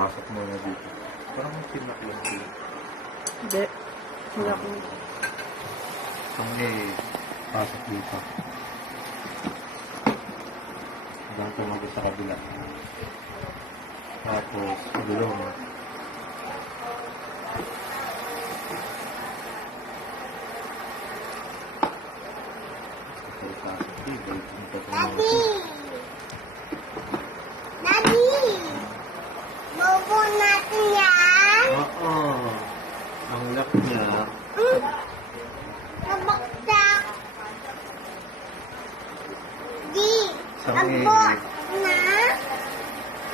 Pasok mo na dito. Parang may tinak lang dito. Hindi. Wala ko. Kung pasok dito. Hanggang tumago sa kabila. Tapos, gulong. Daddy! Daddy! Bobo natin yan? Oo. Ang lock niya. Nabaksak. Di. Sa Abo na.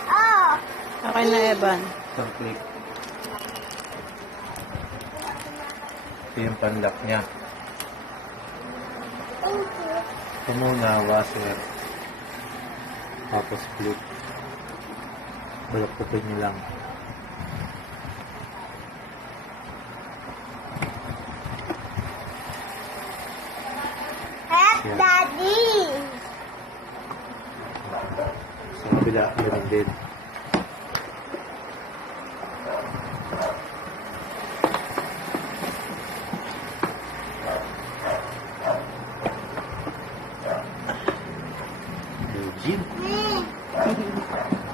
Oh. Okay na, Evan. Isang click. Ito yung panlock niya. Thank you. Ito muna, washer. Tapos click. Balak-tupin niyo lang. Help, Yan. Daddy. Sa kabila, yun din. Eugene.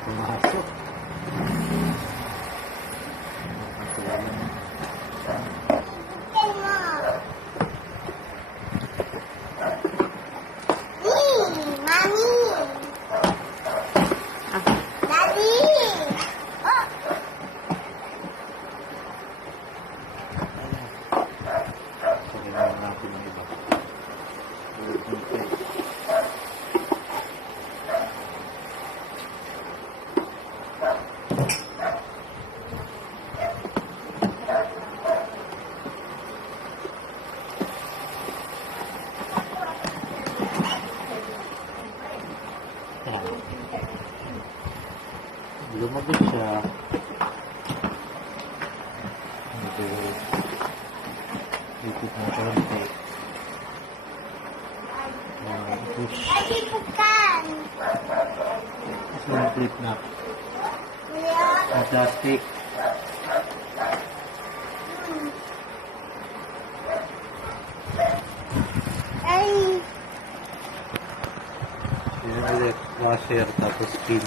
Pumasok. Tingnan mo. Mami. Ah, Daddy. Oh. Sige na natin yung iba. Lumabas siya. Ito. Ikot na konti. Push. Daddy, bukan. Isang clip na. Kuya. Ang plastic. Ay. Yun ulit. Washer tapos pin.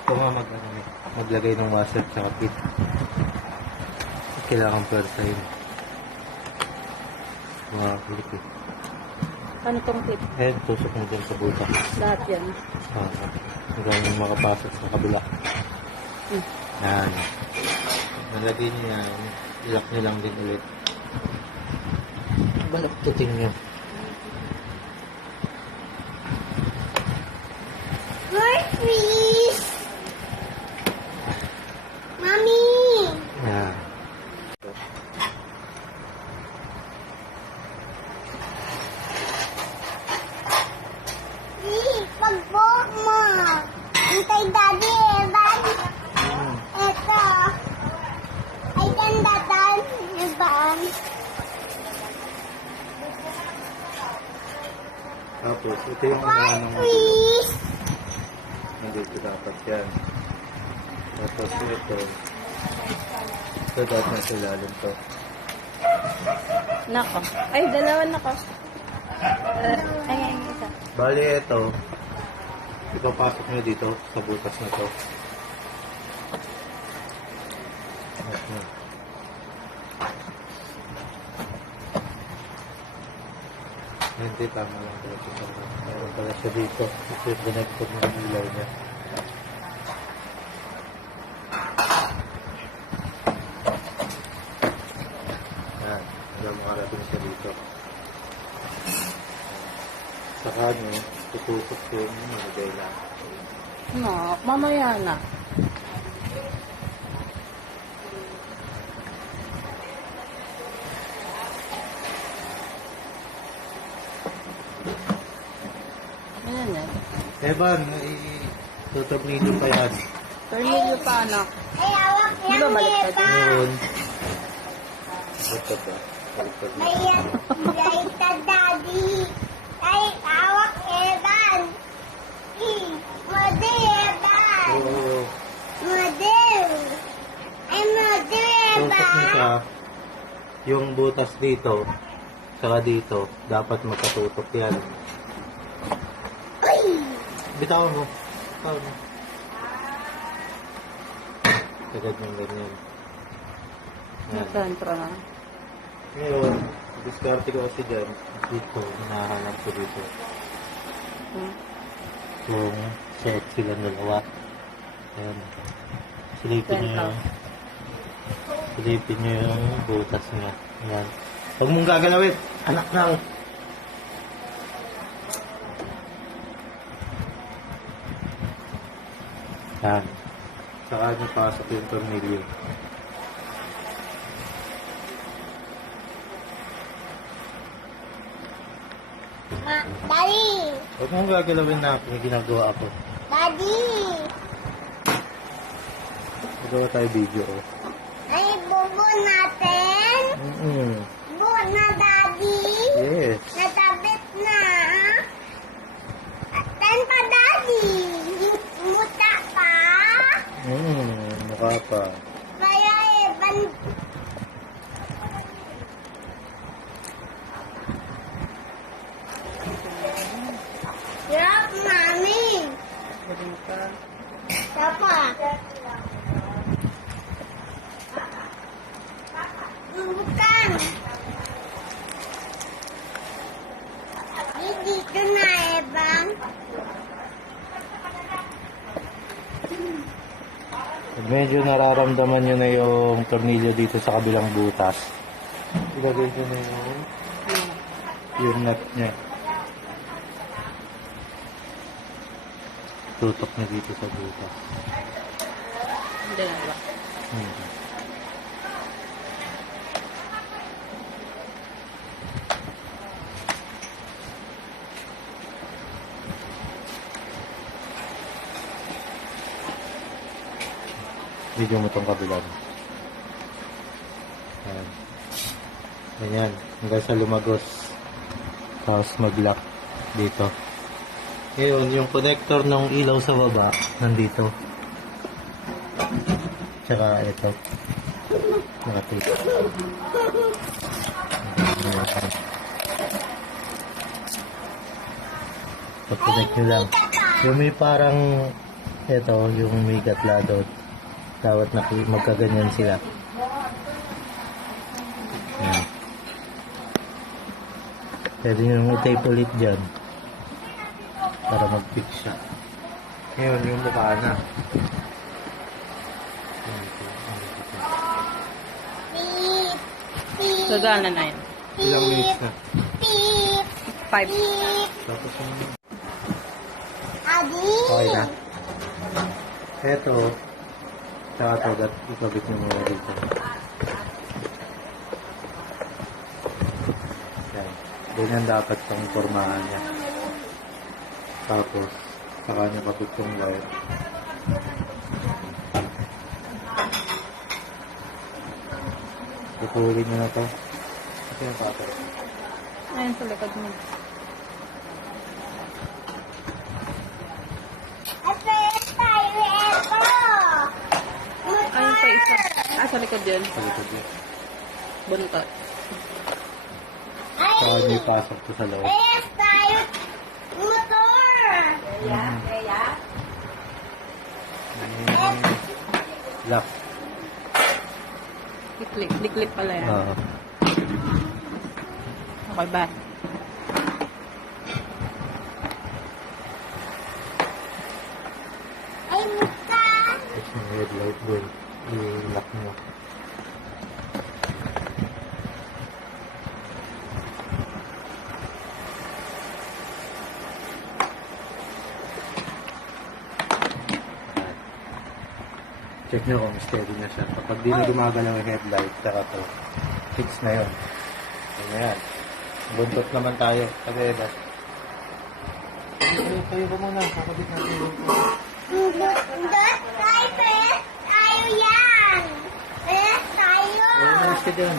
Ito nga maglagay ng washer tsaka pin. Kailangan pwersahin. Mga clip eh. ano tong tip? Eh, tusok mo dun sa butas. Lahat yan. Hanggang makapasok sa kabila. Hmm. Yan. Nalagay niyo yan. Ilak niyo lang din ulit. Balaktutin niyo. More fish. Mommy. Yan. Pag-boat mo. Antay Daddy, Evan. Eto. Ay, ganda tan, Evan. Tapos, ito yung More ng fish. nandito dapat yan. Tapos ito. Ito dapat nasa ilalim to. Nako. Ay, dalawa nako. Ay, isa. Bali ito. Ipapasok nyo dito sa butas na to. Ayan. Hindi, tama lang pala ito. Meron pala siya dito. Ito yung connected ng ilaw niya. Ayan. Alam mo karating siya dito. Saka nyo, tutusok ko yung nilagay lang. No, mamaya na. Ayan yan. Evan, tutornilyo pa yan. Tornilyo pa, anak. Ay, hawak Di ba lang, baliktad Evan. Ngayon, baliktad ba? Baliktad na. Ayan, baliktad, Daddy. Ay, yung butas dito, saka dito, dapat magkatutok yan. Bitawan mo. Bitawan mo. Sagad ng ganyan. Yan. Sentro na. Ngayon, diskarte ko kasi dyan. Dito, hinahanap ko dito. Kung set silang dalawa. Ayan. Silipin nyo yung butas niya. Ayan. Huwag mong gagalawin. Anak ng. Yan. Saka nyo pasok yung tornilyo. Daddy! Huwag mong gagalawin na may ginagawa ako. Daddy! Magawa tayo video. Oh. Ay, bubo natin? Buo na, Daddy? Yes. Natabit na. Atan pa, Daddy? Muta pa? Mukha pa. Kaya Yup, Mami. Galing ka. Papa. Bukan. Dito na, Ebang. Medyo nararamdaman nyo na yung tornilyo dito sa kabilang butas. Ilagay nyo na yung nut niya. Tutok na dito sa butas. Hindi na ba? Video mo itong kabilang. Ayan. Ganyan. Hanggang sa lumagos. Tapos mag-lock dito. Ngayon, yung connector ng ilaw sa baba, nandito. Tsaka ito. Nakatito. Pag-connect nyo lang. Yung may parang, ito, yung may gatla doon. Dapat magkaganyan sila. Yan. Pwede nyo i-tape ulit dyan. Para mag-fix siya. Ngayon, yung mukha na. Beep. Beep. Gagana na yun. Ilang minutes na. Beep. 5. Beep. Tapos yung... Adi. Okay na. Eto. Tsaka ito, ikabit nyo muna dito. Yan. Ganyan dapat itong formahan niya. Tapos, saka nyo kapit yung wire. Pupulin nyo na ito. Kasi yung papel. Ayun sa likod mo. At tayo ito. Ayun pa isa. Sa likod yun. Sa likod yun. Buntot. Ay, Saka nyo ipasok ito sa loob. tayo motor. Lock. Diklip. Diklip pala yan. Oo. Okay ba? Ay, muka. Tapos yung headlight doon. I-lock nyo. Check nyo kung steady na siya. Kapag di na gumagalaw yung headlight, saka to, fix na yun. Ayan. Buntot naman tayo. Pag-edat. Tayo ka muna. Kakabit natin yung Dot tayo yan. Pes tayo. Ayos ka dyan.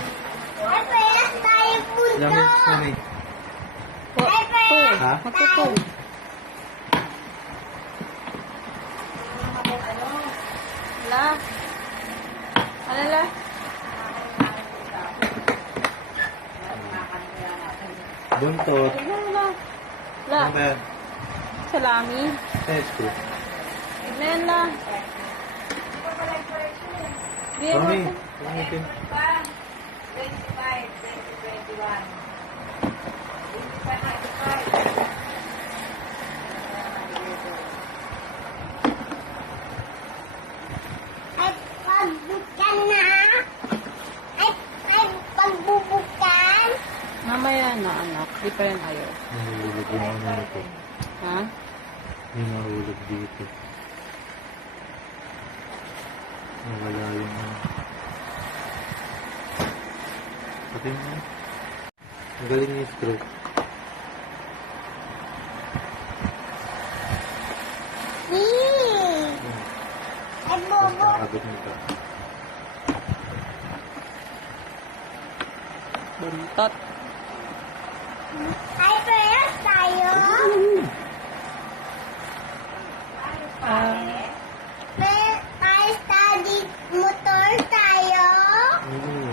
Ay, pes tayo Ilang minutes na punto. may. Two. Ha? Magtutong. Ala. Alala. Buntot. La. La. Ano ba yan? Salami. Esto. Tignan la. Di Mami, mo. pamitin. Ay, pagbukan na. Ay, pagbubukan. Mamaya na anak. Di pa rin ayaw. Nahulog yung ano nito. Ha? May nahulog dito. Nawala yung ano. Pati mo. Ang galing yung stroke. Ay, bobo. Agad nito. Buntot. Ay, pero tayo. Ah, Pero tayo study motor tayo. Mm.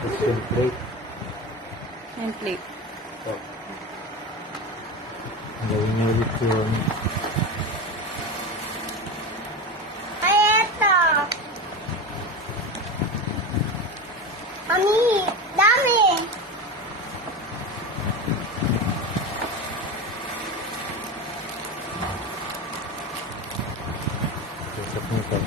Tapos yung plate. yung plate. So, gawin niya ulit yun. Ay, eto. Mami, dami. Tusok nito.